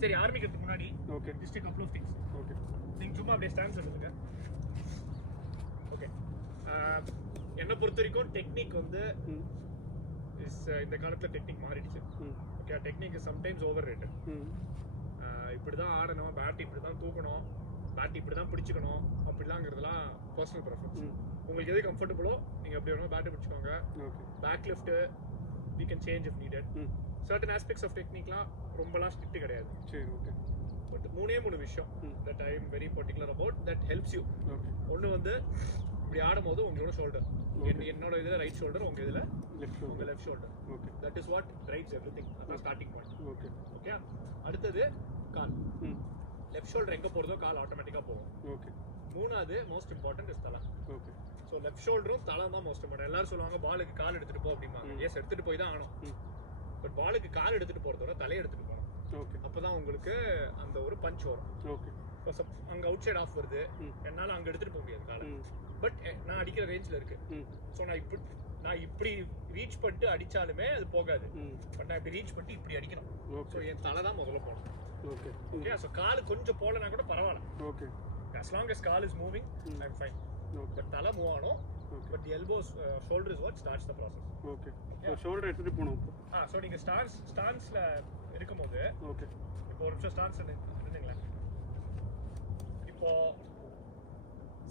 சரி ஆரம்பிக்கிறதுக்கு முன்னாடி okay just a couple of things. Okay நீங்க சும்மா அப்படியே ஸ்டான்ஸ் எடுத்துங்க. ஓகே என்ன பொறுத்த வரைக்கும் டெக்னிக் வந்து இந்த காலத்துல டெக்னிக் மாறிடுச்சு. Okay technique sometimes over rated. இப்படிதான் ஆடணும், பேட் இப்படிதான் தூக்கணும், பேட் இப்படிதான் பிடிச்சிக்கணும் அப்படிலாங்கிறதுலாம் பர்சனல் ப்ரெஃபரன்ஸ். உங்களுக்கு எது கம்ஃபர்டபுளோ நீங்க அப்படி வேணும் பேட்டை பிடிச்சிக்கோங்க. Back left we can change if needed. Certain aspects of technique-லாம் ரொம்பலாம் ஸ்ட்ரிக்ட் கிடையாது. சரி ஓகே. பட் மூணு விஷயம் that I am very particular about that helps you. Okay. ஒன்னு வந்து இப்படி ஆடும்போது உங்களோட ஷோல்டர், என்னோட இதுல ரைட் ஷோல்டர், உங்க இதுல உங்க left shoulder. Okay. that is what drives everything. அதான் ஸ்டார்டிங் பாயிண்ட். ஓகே. ஓகே. அடுத்தது கால். லெஃப்ட் ஷோல்டர் எங்க போறதோ கால் ஆட்டோமேட்டிக்கா போகும். ஓகே. மூணாவது மோஸ்ட் இம்பார்ட்டன்ட் இஸ் தலை. ஓகே. ஸோ லெஃப்ட் ஷோல்டரும் தலை தான் மோஸ்ட் இம்பார்ட்டன்ட். எல்லாரும் சொல்லுவாங்க பாலுக்கு கால் எடுத்துட்டு போ அப்படிம்பாங்க. எஸ் எடுத்துட்டு போய் தான் ஆகணும். பட் பாலுக்கு கால் எடுத்துட்டு போறதோட தலையை எடுத்துட்டு போகணும். ஓகே. அப்பதான் உங்களுக்கு அந்த ஒரு பஞ்ச் வரும். ஓகே. அங்க அவுட் சைட் ஆஃப் வருது, என்னால அங்க எடுத்துட்டு போக முடியாது காலை. பட் நான் அடிக்கிற ரேஞ்சில் இருக்கு. ஸோ நான் இப்படி ரீச் பண்ணிட்டு அடிச்சாலுமே அது போகாது. பட் நான் இப்படி ரீச் பண்ணிட்டு இப்படி அடிக்கணும். ஸோ என் தலை தான் முதல்ல போகணும். ஓகே. ஓகே. ஸோ கால் கொஞ்சம் போகலனா கூட பரவாயில்ல. Okay. as long as call is moving I'm fine. But தலை மூவ் ஆகணும். But the elbows shoulder is what starts the process. Okay. So shoulder எடுத்துட்டு போகணும். ஸோ நீங்க ஸ்டான்ஸ்ல இருக்கும்போது ஓகே. இப்போ ஒரு நிமிஷம் ஸ்டான்ஸ் இருந்தீங்களேன். இப்போ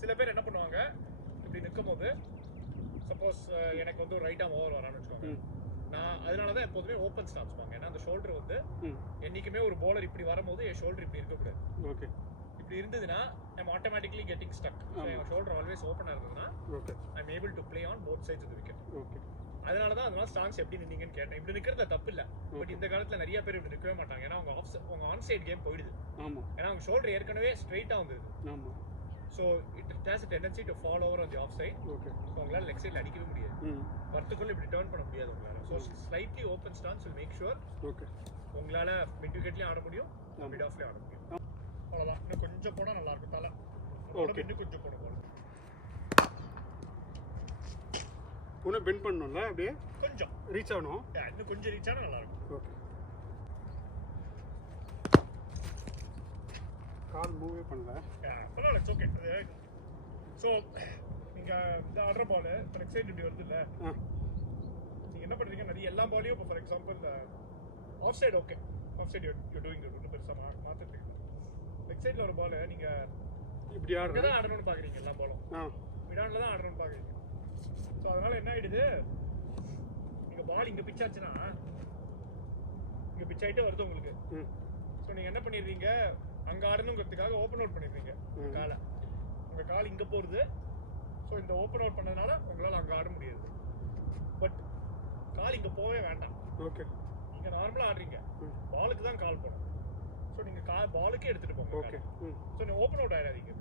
சில பேர் என்ன பண்ணுவாங்க, இப்படி நிற்கும் போது சப்போஸ் எனக்கு வந்து ஒரு ரைட் ஆம் ஓவர் வரான்னு வச்சுக்கோங்க. நான் அதனால தான் எப்போதுமே ஓப்பன் ஸ்டான்ஸ் வாங்க. ஏன்னா அந்த ஷோல்டர் வந்து என்றைக்குமே ஒரு bowler இப்படி வரும்போது என் ஷோல்டர் இப்படி இருக்கக்கூடாது. ஓகே. இப்படி இருந்ததுன்னா ஐம் ஆட்டோமேட்டிக்லி கெட்டிங் ஸ்டக். என் ஷோல்டர் ஆல்வேஸ் ஓப்பனாக இருந்ததுன்னா I'm able to play on both sides of the wicket. Okay. அதனால ஸ்டான்ஸ் எப்படி நின்னீங்கன்னு கேட்டேன். இப்படி நிற்கிறது தப்பு இல்லை. பட் இந்த காலத்தில் நிறைய பேர் இப்படி நிற்கவே மாட்டாங்க. ஏன்னா அவங்க ஆன் சைட் கேம் போயிடுது. ஏன்னா அவங்க ஷோல்டர் ஏற்கனவே ஸ்ட்ரைட்டாக வந்தது. So it has a tendency to fall over on the off side. Okay. So உங்களால் லெக் சைடில் அடிக்கவே முடியாது. வரத்துக்குள்ள இப்படி டர்ன் பண்ண முடியாது உங்களால். So slightly open stance will make sure okay உங்களால் மிட் விக்கெட்லேயும் ஆட முடியும், மிட் ஆஃப்லேயும் ஆட முடியும். அவ்வளோதான். இன்னும் கொஞ்சம் போனால் நல்லா இருக்கும் தலை. ஓகே. இன்னும் கொஞ்சம் போகணும். இன்னும் பெண்ட் பண்ணணும்ல, அப்படியே கொஞ்சம் ரீச் ஆகணும். இன்னும் கொஞ்சம் ரீச் ஆனால் நல்லா இருக்கும். ஓகே. கால் மூவே பண்ணல. பரவாயில்ல, இட்ஸ் ஓகே. ஸோ நீங்கள் இந்த ஆடுற பால் ஃபார் எக்ஸைட் இப்படி வருது இல்லை, நீங்கள் என்ன பண்ணுறீங்க, நிறைய எல்லா பாலையும் இப்போ for example off side okay, off side you doing ஒன்றும் பெருசாக மாற்றிட்டு லெக் சைடில் ஒரு பால் நீங்கள் இப்படி தான் ஆடணும்னு பார்க்குறீங்க. எல்லா பாலும் மிடானில் தான் ஆடணும்னு பார்க்குறீங்க. ஸோ அதனால் என்ன ஆகிடுது, நீங்கள் பால் இங்கே பிச் ஆச்சுன்னா இங்கே பிச் ஆகிட்டே வருது உங்களுக்கு. ஸோ நீங்கள் என்ன பண்ணிடுறீங்க, அங்கே ஆடணுங்கிறதுக்காக ஓப்பன் அவுட் பண்ணிடுறீங்க காலை. உங்கள் கால் இங்கே போகிறது. ஸோ இந்த ஓப்பன் அவுட் பண்ணதுனால உங்களால் அங்கே ஆட முடியாது. பட் கால் இங்கே போகவே வேண்டாம். ஓகே. நீங்கள் நார்மலாக ஆடுறீங்க, பாலுக்கு தான் கால் போகணும். ஸோ நீங்கள் பாலுக்கே எடுத்துகிட்டு போங்க. ஓகே. ஸோ நீங்கள் ஓப்பன் அவுட் ஆயிடாதீங்க.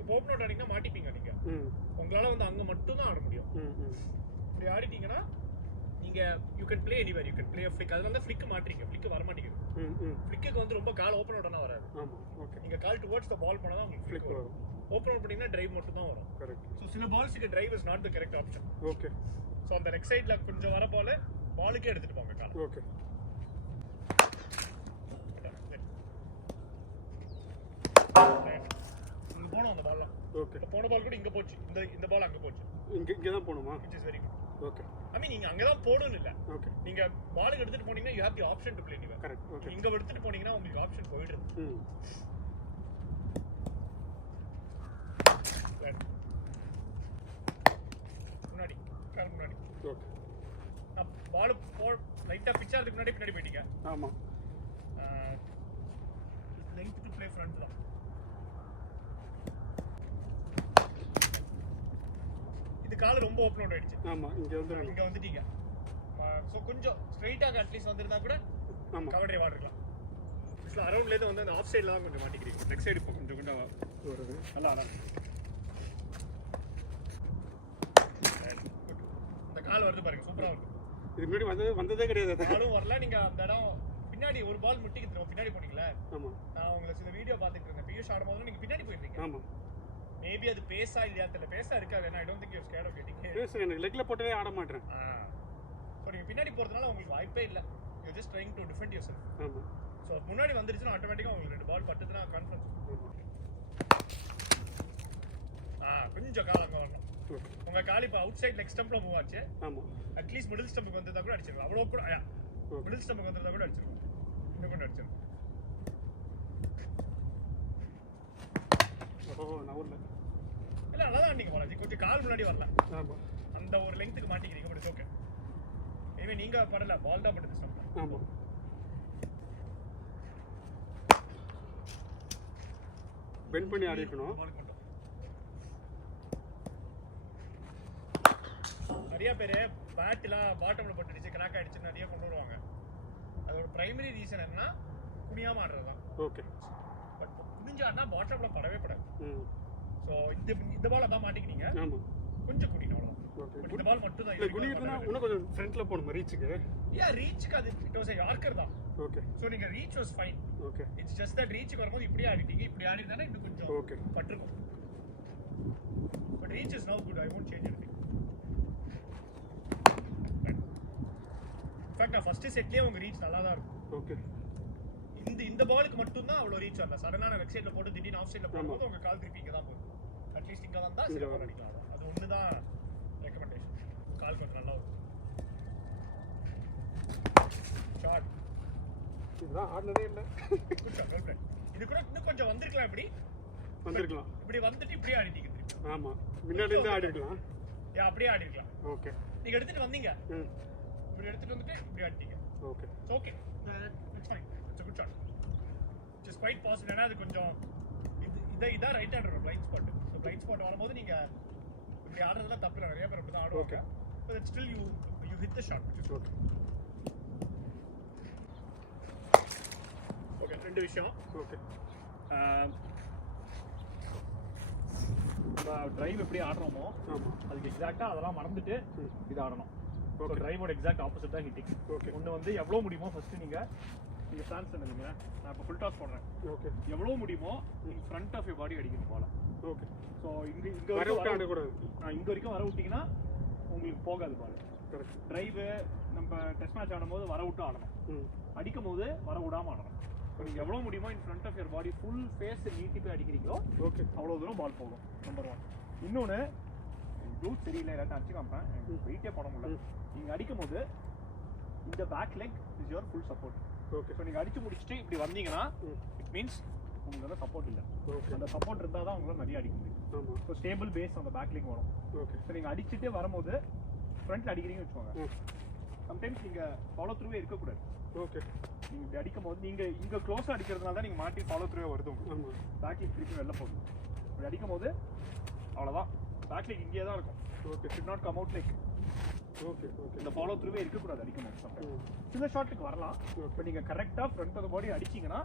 இப்போ ஓப்பன் அவுட் ஆனீங்கன்னா மாட்டிப்பீங்க. நீங்கள் உங்களால் வந்து அங்கே மட்டும் தான் ஆட முடியும். இப்படி ஆடிட்டீங்கன்னா நீங்கள் you can play anywhere, you can play flick. அதனால தான் ஃப்ளிக் மாட்டுறீங்க. ஃப்ளிக் வர மாட்டேங்குது. ஃப்ளிக்கு வந்து ரொம்ப கால் ஓப்பன் அவுட் ஆனால் வராது. நீங்கள் கால் டுவர்ட்ஸ் த பால் பண்ணால் தான் உங்களுக்கு ஃப்ளிக் வரும். ஓப்பன் அவுட் பண்ணிங்கன்னா டிரைவ் மட்டும் தான் வரும். கரெக்ட். ஸோ சில பால்ஸுக்கு drive is not the correct option. Okay. So அந்த லெக் சைடில் கொஞ்சம் வர பாலுக்கே எடுத்துகிட்டு போங்க கால். ஓகே. இங்கே போனோம் அந்த பால்லாம். ஓகே. போன பால் கூட இங்கே போச்சு. இந்த பால் அங்கே போச்சு. இங்கே தான் போகணுமா? It is very good. Okay. I mean நீங்கள் அங்கே தான் போகணும்னு இல்லை. ஓகே. நீங்கள் பாலுக்கு எடுத்துகிட்டு போனீங்கன்னா you have the option to play anywhere. Correct. Okay. இங்கே எடுத்துகிட்டு போனீங்கன்னா உங்களுக்கு ஆப்ஷன் போயிடுது. முன்னாடி கால் முன்னாடி. ஓகே. பால் லைட்டாக பிச்சா அதுக்கு முன்னாடி பின்னாடி போயிட்டீங்க. ஆமாம். லெங்த் டு ப்ளே ஃப்ரண்ட் தான். இது கால் ரொம்ப ஓப்பன் அவுட் ஆயிடுச்சு. ஆமாம். இங்கே வந்துட்டீங்க. ஸோ கொஞ்சம் ஸ்ட்ரைட்டாக அட்லீஸ்ட் வந்திருந்தா கூட கவர் டிரைவ் ஆடிருக்கலாம். ஆக்சுவலாக அரௌண்ட்லேருந்து வந்து அந்த ஆஃப் சைடில் தான் கொஞ்சம் மாட்டிக்கிறீங்க. லெக் சைடு இப்போ கொஞ்சம் வருது. நல்லா ஆடாது. அந்த கால் வருது பாருங்க, சூப்பராக வருது. இது முன்னாடி வந்ததே கிடையாது. காலும் வரல. நீங்கள் அந்த இடம் பின்னாடி ஒரு பால் முட்டிக்கு திரும்ப பின்னாடி போனீங்களே. ஆமாம். நான் உங்களை சில வீடியோ பார்த்துட்டு இருந்தேன். பியூஷ் ஆடும்போது நீங்கள் பின்னாடி போயிருந்தீங்க. ஆமாம். மேபி அது பேஸா இல்லையா தெரியல. பேஸா இருக்காது. I don't think you scared of getting hit. Base எனக்கு லெக்ல போட்டவே ஆட மாட்டேன். ஸோ நீங்கள் பின்னாடி போகிறதுனால உங்களுக்கு வாய்ப்பே இல்லை. You just trying to defend your self. ஆமாம். ஸோ ஸோ முன்னாடி வந்துருச்சுன்னா ஆட்டோமேட்டிக்காக உங்களுக்கு 2 பால் பட்டுதுன்னா கான்ஃபிடன்ஸ். கொஞ்சம் கால் அங்கே வரணும். உங்கள் கால் இப்போ அவுட் சைட் லெக் ஸ்டம்பில் மூவ் ஆச்சு. ஆமாம். அட்லீஸ்ட் மிடில் ஸ்டம்புக்கு வந்ததா கூட அடிச்சிருக்கலாம். அவ்வளோ கூட மிடில் ஸ்டம்புக்கு வந்ததா கூட அடிச்சிருக்கலாம். இன்னும் கொஞ்சம் அடிச்சிருக்கலாம். நவரில் இல்லை நல்லா தான் நீங்கள் பாலாஜி. கொஞ்சம் கால் முன்னாடி வரலாம். ஆமாம். அந்த ஒரு லெங்க்த்துக்கு மாட்டிக்கிறீங்க. But okay. இனிமே நீங்கள் படல, பால் தான் படுது ஸ்டம்பில். ஆமாம். பெண்ட் பண்ணி ஆடிக்கணும். நிறைய பேர் பேட்லாம் பாட்டம்ல போட்டுடுச்சு கிராக் ஆயிடுச்சு நிறைய கொண்டு வருவாங்க. அதோட பிரைமரி ரீசன் என்னன்னா குனியாம ஆடுறது தான். ஓகே. பட் குனிஞ்சு ஆடினா பாட்டம்ல படவே படாது. ஸோ இந்த பால் அதான் மாட்டிக்கிட்டீங்க. ஆமாம். கொஞ்சம் குனியும் அவ்வளோதான். இந்த பால் மட்டும் தான். குனிக்கிறதுனா இன்னும் கொஞ்சம் ஃப்ரண்ட்ல போகணும் ரீச்சுக்கு. ரீச்சுக்கு அது இட் வாஸ் யார்க்கர் தான். ஓகே. ஸோ நீங்க reach was fine. Okay. It's just that ரீச்சுக்கு வரும்போது இப்படி ஆடிட்டீங்க. இப்படி ஆடினா இன்னும் கொஞ்சம் ஓகே பட்டிருக்கும். But reach is now good. I won't change anything. In fact நான் ஃபர்ஸ்ட் செட்லயே உங்க ரீச் நல்லா தான் இருக்கும். ஓகே. இந்த பாலுக்கு மட்டும் தான் அவ்வளோ ரீச் வரல. சடனான லெக் சைடில் போட்டு திடீர்னு ஆஃப் சைடில் போடும்போது உங்க கால் திருப்பி இங்கே தான் போகுது. அட்லீஸ்ட் இங்கே வந்தா சில பால் அடிக்கலாம். அது ஒன்று தான் ரெக்கமெண்டேஷன். கால் கொஞ்சம் நல்லா வரும். ஷார்ட் இதுதான் ஆடுனதே இல்லை. Good shot. Well played. இது கூட இன்னும் கொஞ்சம் வந்திருக்கலாம். இப்படி வந்துட்டு இப்படியே ஆடிட்டீங்க. ஆமாம். முன்னாடி இருந்து ஆடிக்கலாம். அப்படியே ஆடிருக்கலாம். ஓகே. நீங்க எடுத்துட்டு வந்தீங்க. இப்படி எடுத்துட்டு வந்துட்டு இப்படி ஆடிட்டீங்க. Okay. Okay. It's fine. It's a good shot. Just quite possible. ஏன்னா அது கொஞ்சம் இதான் right hander blind spot. So blind spot வரும்போது நீங்க இப்படி ஆடுறதுலாம் தப்பு இல்லை. நிறைய பேர் அப்படி தான் ஆடுவாங்க. But still you hit the shot, which is okay. Okay. ரெண்டு விஷயம். ஓகே. டிரைவ் எப்படி ஆடுறோமோ அதுக்கு எக்ஸாக்டா அதெல்லாம் மறந்துட்டு இது ஆடணும். ஸோ டிரைவோட எக்ஸாக்ட் ஆப்போசிட் தான் ஹிட்டிங். ஓகே. ஒன்று வந்து எவ்வளோ முடியுமோ ஃபர்ஸ்ட் நீங்கள் ஸ்டான்ஸ் பண்ணுவீங்க. நான் இப்போ ஃபுல் டாஸ் போடுறேன். ஓகே. எவ்வளோ முடியுமோ நீங்கள் ஃப்ரண்ட் ஆஃப் யூ பாடி அடிக்கணும் போல. ஓகே. ஸோ இங்கே வரைக்கும் வர விட்டிங்கன்னா உங்களுக்கு போகாது பால். கரெக்ட். டிரைவு நம்ம டெஸ்ட் மேட்ச் ஆடும்போது வர விட்டு ஆடணும். அடிக்கும் போது வர விடாமல் ஆடணும். ஸோ நீங்கள் எவ்வளோ முடியுமோ in front of your body full face நீட்டி போய் அடிக்கிறீங்களோ ஓகே அவ்வளோ தூரம் பால் போகும். நம்பர் 1. இன்னொன்று ரூட் சரியில்லை. எல்லாத்தையும் அடிச்சு காமிப்பேன். எனக்கு வெயிட்டே போட முடியல. நீங்கள் அடிக்கும் போது இந்த back leg is your full support. Okay. So நீங்கள் அடிச்சு முடிச்சுட்டு இப்படி வந்தீங்கன்னா இட் மீன்ஸ் உங்களுக்கு சப்போர்ட் இல்லை. ஓகே. அந்த சப்போர்ட் இருந்தால் தான் உங்களால் நிறைய அடிக்க முடியும். ஆமாம். ஸோ ஸ்டேபிள் பேஸ் அந்த பேக் லெக் வரும். ஓகே. ஸோ நீங்கள் அடிச்சுட்டு வரும்போது ஃப்ரண்ட்டில் அடிக்கிறீங்கன்னு வச்சுக்கோங்க. சம்டைம்ஸ் நீங்கள் ஃபாலோ த்ரூவே இருக்கக்கூடாது. ஓகே. நீங்கள் இப்படி அடிக்கும் போது நீங்கள் இங்கே க்ளோஸாக அடிக்கிறதுனால தான் நீங்கள் மாட்டி ஃபாலோ த்ரூவே வருது உங்களுக்கு. ஆமாம். பேக் லெக் திருப்பி வெளில போகும். இப்படி அடிக்கும் போது அவ்வளோதான். பேக் லெக் இங்கே தான் இருக்கும். Okay. Should not come out leg. Okay. Okay. இந்த ஃபாலோ த்ரூவே இருக்கக்கூடாது அடிக்கும் போது. சில ஷாட்டுக்கு வரலாம். இப்போ நீங்கள் கரெக்டாக ஃப்ரண்ட் ஆஃப் த பாடி அடிச்சிங்கன்னா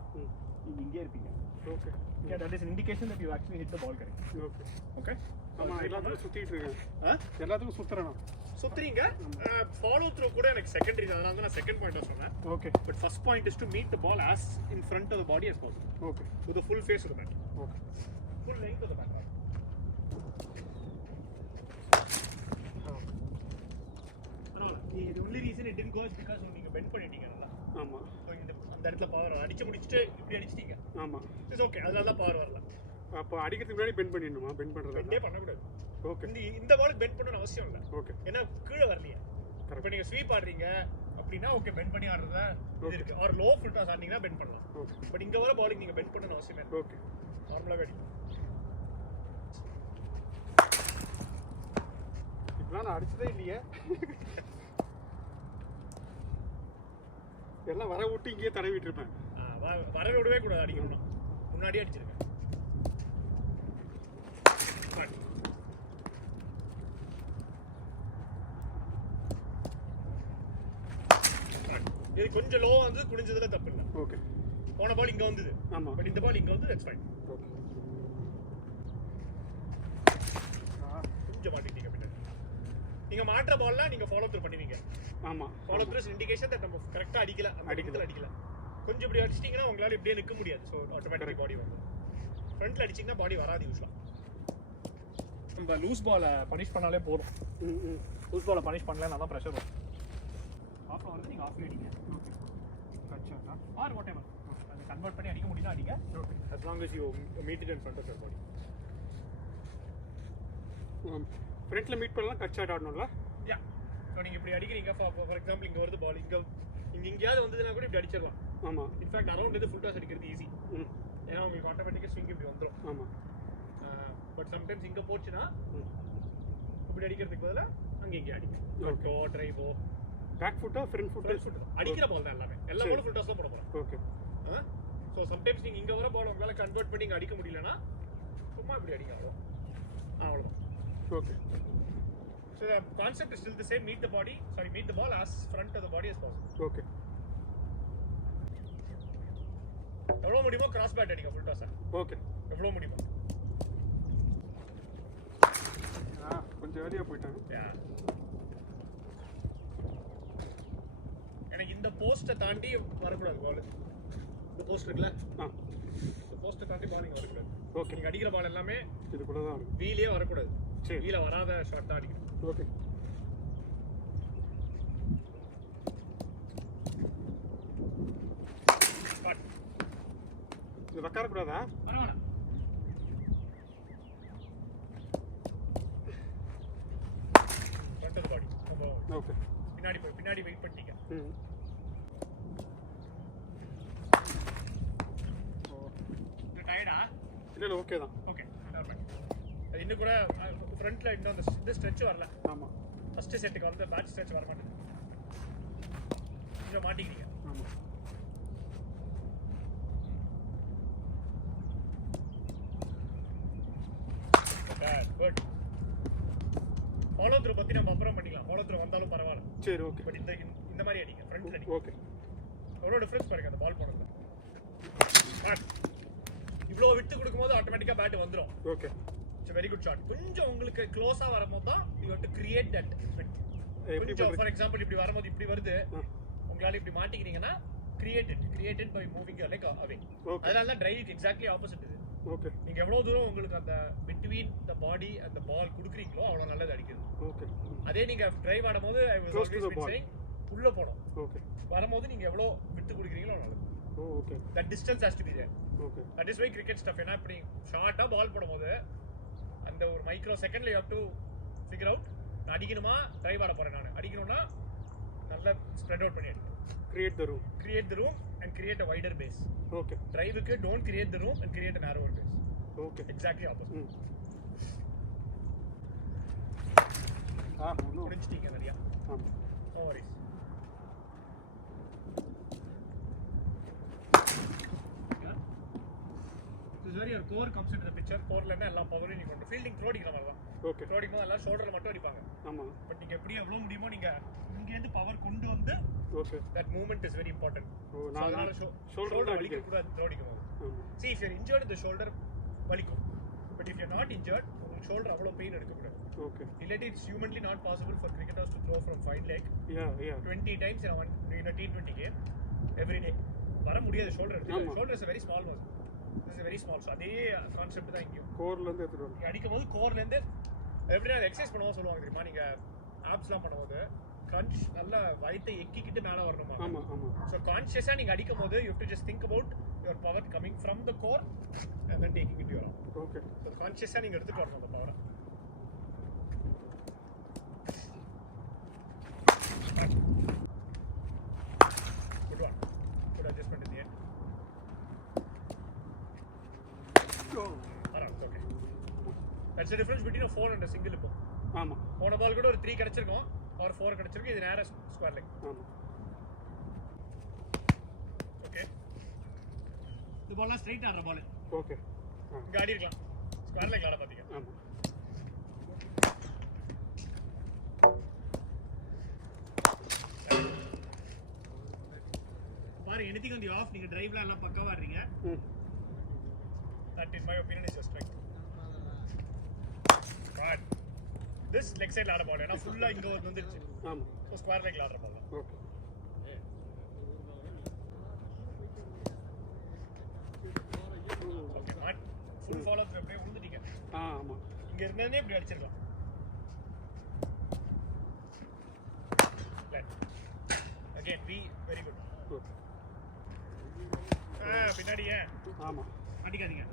நீங்கள் இங்கே இருப்பீங்க. Okay. Yeah, that is an indication that you actually hit the ball correct. Okay. Okay? ஆமாம். எல்லாத்துக்கும் சுற்றிட்டு இருக்கேன். எல்லாத்துக்கும் சுற்றுறேன் நான். சுத்துறீங்க. ஃபாலோ த்ரூ கூட எனக்கு செகண்டரி தான். அதனால தான் நான் செகண்ட் பாயிண்ட் சொன்னேன். Okay. But first point is to meet the ball as in front of the body as possible. Okay. With the full face of the bat. Okay. Full length of the bat. பரவாயில்ல. The only reason it didn't go is because நீங்க bend பண்ணிட்டீங்க நல்லா. ஆமாம். So அந்த இடத்துல power அடிச்சு முடிச்சுட்டு இப்படி அடிச்சிட்டீங்க. ஆமாம். It's okay. அதனால தான் பவர் வரல. அப்போ அடிக்கிறதுக்கு முன்னாடி பெண்ட் பண்ணிடணுமா? பெண்ட் பண்ணுறது பெண்டே பண்ணக்கூடாது. ஓகே. இந்த பாலுக்கு பெண்ட் பண்ணணும்னு அவசியம் இல்லை. ஓகே. ஏன்னா கீழே வரலையே. இப்போ நீங்கள் ஸ்வீப் ஆடுறீங்க அப்படின்னா ஓகே பெண்ட் பண்ணி ஆடுறத இது இருக்கு. ஆர் லோ ஃபுல் டாஸ் ஆடினீங்கன்னா பெண்ட் பண்ணலாம். ஓகே. பட் இங்கே வர பாலுக்கு நீங்கள் பெண்ட் பண்ணணும்னு அவசியம் இல்லை. ஓகே. நார்மலாகவே அடிக்கும். இப்பெல்லாம் நான் அடிச்சதே இல்லையே. எல்லாம் வர விட்டு இங்கேயே தடவிட்டு இருப்பேன். வர விடவே கூடாது. அடிக்கணும்னா முன்னாடியே அடிச்சிருக்கேன். இது கொஞ்சம் லோ வந்து குனிஞ்சதுல தப்பு இல்லை. ஓகே. போன பால் இங்க வந்தது. ஆமாம். பட் இந்த பால் இங்க வந்து தட்ஸ் ஃபைன். ஓகே. கொஞ்சம் மாட்டிட்டீங்க பின்னாடி. நீங்க மாற்ற பால்லாம் நீங்க ஃபாலோ த்ரூ பண்ணுவீங்க. ஆமாம். Follow through is indication that நம்ம கரெக்டா அடிக்கல. அடிக்கல. கொஞ்சம் இப்படி அடிச்சிட்டீங்கன்னா உங்களால இப்படியே நிற்க முடியாது. ஸோ ஆட்டோமேட்டிக் பாடி வந்து ஃப்ரண்ட்ல அடிச்சிங்கன்னா பாடி வராது யூஸ்வலா. நம்ம லூஸ் பாலை பனிஷ் பண்ணாலே போதும். லூஸ் பாலை பனிஷ் பண்ணல நல்லா ப்ரெஷர் வரும். ஆஃப்ல வந்து நீங்கள் ஆஃப் அடிங்க. ஓகே. கட்சா ஆர் வாட் எவர். கன்வெர்ட் பண்ணி அடிக்க முடியும்னா அடிங்க. As long as you meet it in front of your body. ஃப்ரண்ட்ல மீட் பண்ணலாம் கட் ஷாட் ஆடணும்ல. யா. ஸோ நீங்கள் இப்படி அடிக்கிறீங்க ஃபார் எக்ஸாம்பிள் இங்கே வருது பால் இங்கே எங்கேயாவது வந்ததுன்னா கூட இப்படி அடிச்சிடலாம். ஆமாம். இன்ஃபேக்ட் அரௌண்ட் இது ஃபுல் டாஸ் அடிக்கிறது ஈஸி. ஏன்னா உங்களுக்கு ஆட்டோமேட்டிக்காக ஸ்விங் இப்படி வந்துடும். ஆமாம். பட் சம்டைம்ஸ் இங்கே போச்சுன்னா இப்படி அடிக்கிறதுக்கு பதிலாக அங்கே இங்கே அடிக்கும். கட்டோ ட்ரைவோ பேக் ஃபுட்டா ஃப்ரண்ட் ஃபுட் அடிக்கிற பால் தான் எல்லாமே. எல்லா பாலும் ஃபுல் டாஸ் தான் போட போகிறோம். ஓகே. ஸோ சம்டைம்ஸ் நீங்கள் இங்கே வர பால் உங்களால் கன்வெர்ட் பண்ணி இங்கே அடிக்க முடியலன்னா சும்மா இப்படி அடிங்க அவ்வளோதான். Okay. So the concept is still the same. Meet the ball as front of the body as possible. Okay. எவ்வளோ முடியுமோ கிராஸ் பேட் அடிங்க ஃபுல் டாஸ். ஓகே. எவ்வளோ முடியுமோ. கொஞ்சம் ஏரியா போயிட்டாங்க. எனக்கு இந்த போஸ்ட்டை தாண்டி வரக்கூடாது பால். இந்த போஸ்ட் இருக்குல்ல, இந்த போஸ்ட்டை தாண்டி பால் இங்கே வரக்கூடாது. ஓகே. நீங்கள் அடிக்கிற பால் எல்லாமே இதுக்குள்ள தான் இருக்கும். வீலே வரக்கூடாது. சரி. வீல வராத ஷாட் தான் அடிக்கணும். ஓகே. இது வக்கார கூடாதா? பரவாயில்ல. Front of the body. Okay. பின்னாடி வெயிட் பண்ணிட்டீங்க. டயர்டா? இல்ல ஓகே தான். ஓகே. அது இன்னும் கூட ஃப்ரண்ட்ல இன்னும் அந்த ஸ்ட்ரெச் வரல. ஆமா. ஃபர்ஸ்ட் செட்டுக்கு வந்து பேட்ச் ஸ்ட்ரெச் வர மாட்டேங்குது. கொஞ்சம் மாட்டிக்கிறீங்க. ஆமா. குட். ஃபாலோ த்ரூ பத்தி நம்ம அப்புறம் பண்ணிக்கலாம். ஃபாலோ த்ரூ வந்தாலும் பரவாயில்ல. சரி ஓகே. பட் இந்த மாதிரி அடிங்க ஃப்ரண்ட்ல அடிங்க. ஓகே. எவ்வளோ டிஃபரன்ஸ் பாருங்க அந்த பால் போடுறதுல. இவ்வளோ விட்டு கொடுக்கும்போது ஆட்டோமேட்டிக்காக பேட் வந்துடும். Okay. It's very good shot. கொஞ்சம் உங்களுக்கு க்ளோஸாக வரும்போது தான் you have to create that fit. கொஞ்சம் ஃபார் எக்ஸாம்பிள் இப்படி வரும்போது இப்படி வருது, உங்களால இப்படி மாட்டிக்கிறீங்கன்னா created by moving your leg away. அதனால தான் டிரைவுக்கு எக்ஸாக்ட்லி ஆப்போசிட் இது. ஓகே. நீங்க எவ்வளவு தூரம் உங்களுக்கு அந்த between the body and the பால் கொடுக்குறீங்களோ அவ்வளோ நல்லது அடிக்குது. ஓகே. அதே நீங்க டிரைவ் ஆடும்போது I was always been saying உள்ள போணும். ஓகே. வரும்போது நீங்க எவ்வளோ விட்டு கொடுக்குறீங்களோ நல்லது. Okay. That distance has to be there. Okay. That is why cricket stuff. ஏன்னா இப்படி ஷார்ட்டா பால் போடும்போது அந்த ஒரு மைக்ரோ செகண்ட்ல you have to figure out அடிக்கணுமா டிரைவ் ஆட போறேன் நான். அடிக்கணும்னா நல்லா ஸ்ப்ரெட் அவுட் பண்ணி அடிக்கணும். Create the room and create a wider base. Okay. Drive க்கு don't create the room and create a narrower base. Okay. Exactly opposite. no. புரிஞ்சிட்டீங்க நிறையா. No worries. This is where your core comes into the picture. Core ல எல்லா பவரையும் நீங்க கொண்டு fielding throw அடிக்கிற மாதிரி தான். Okay. Throw அடிக்கும்போது எல்லாம் ஷோல்டர்ல மட்டும் அடிப்பாங்க. ஆமா. பட் நீங்க எப்படி எவ்வளவு முடியுமோ நீங்க இங்க இருந்து பவர் கொண்டு வந்து okay. that movement is very important. நான் ஷோல்டர் வலிக்க கூடாது த்ரோ அடிக்கும்போது. See if you're injured the shoulder வலிக்கும். But if you're not injured உங்களுக்கு ஷோல்டர் அவ்வளவு பெயின் எடுக்க கூடாது. Okay. Relatively it's humanly not possible for cricketers to throw from fine leg. Yeah. 20 times in a T20 game every day. வர முடியாது shoulder எடுத்து. Shoulder is a very small muscle. This is a very small. So அதே concept தான் இங்கேயும். கோர்ல இருந்து எடுத்துட்டு நீங்க அடிக்கும்போது கோர்ல இருந்து எப்படி நான் எக்ஸசைஸ் பண்ணுவோம் சொல்லுவாங்க தெரியுமா? நீங்க ஆப்ஸ்லாம் பண்ணும்போது crunch நல்ல வயித்தை எக்கிக்கிட்டு மேல வரணுமா? ஆமா. So consciously நீங்க அடிக்கும்போது you have to just think about your power coming from the core and then taking it to your arm. Okay. So consciously நீங்க எடுத்துட்டு வரணும் அந்த பவரை. Good one. Good adjustment in the end. Go. Alright, okay. That's the difference between a 4 and a single இப்போ. ஆமா. போன பால் கூட ஒரு 3 கிடைச்சிருக்கும் or 4 கிடைச்சிருக்கு. இது நேரா ஸ்கொயர் லெக். ஆமா. ஓகே. இந்த பால்ல ஸ்ட்ரைட் ஆடுற பால். ஓகே. இங்க ஆடி இருக்கலாம். ஸ்கொயர் லெக் ஆட பாத்தீங்க. ஆமா. பாரு anything on the off நீங்க டிரைவ்ல எல்லாம் பக்காவா ஆடுறீங்க. That in my opinion is your strength. Right. This leg side ஆட பால் ஏனா ஃபுல்லா இங்க வந்துருச்சு. ஆமா. சோ ஸ்கொயர் லெக் ஆடுற ball. Okay. Okay. Not full follow through அப்படியே விழுந்துட்டீங்க. ஆமா. இங்க இருந்தே இப்படி அடிச்சிரலாம். Again, be very good. Okay. பின்னாடி ஏன் ஆமாம் அடிக்காதீங்க.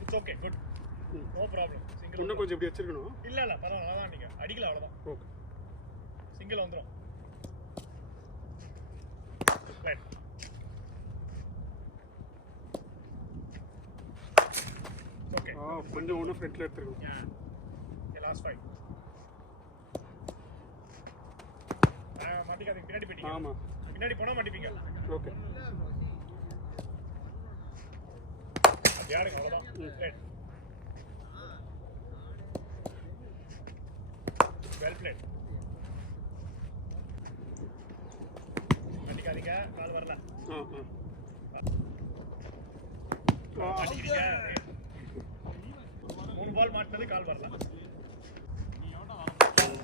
It's okay, good, no problem. Single இன்னும் கொஞ்சம் இப்படி வச்சிருக்கணும். இல்லை இல்லை பரவாயில்ல, அவ்வளோதான். நீங்கள் அடிக்கல, அவ்வளோதான். ஓகே, சிங்கிள் வந்துடும். Right, okay. கொஞ்சம் ஒன்று ஃப்ரண்ட்டில் எடுத்துருக்கணும். லாஸ்ட் ஃபைவ் மாட்டிக்காதீங்க, பின்னாடி போயிட்டீங்க. ஆமாம், பின்னாடி போனால் மாட்டிப்பீங்க. ஓகே, அப்படி ஆடுங்க, அவ்வளோதான். Right, well played. மாட்டிக்காதீங்க, கால் வரல. மாட்டிக்கிறீங்க. 3 பால் மாட்டினது, கால் வரல.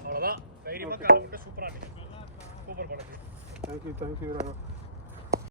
அவ்வளோதான். தைரியமாக காலை விட்டு சூப்பராக ஆடுங்க. சூப்பர் பால். தேங்க்யூ.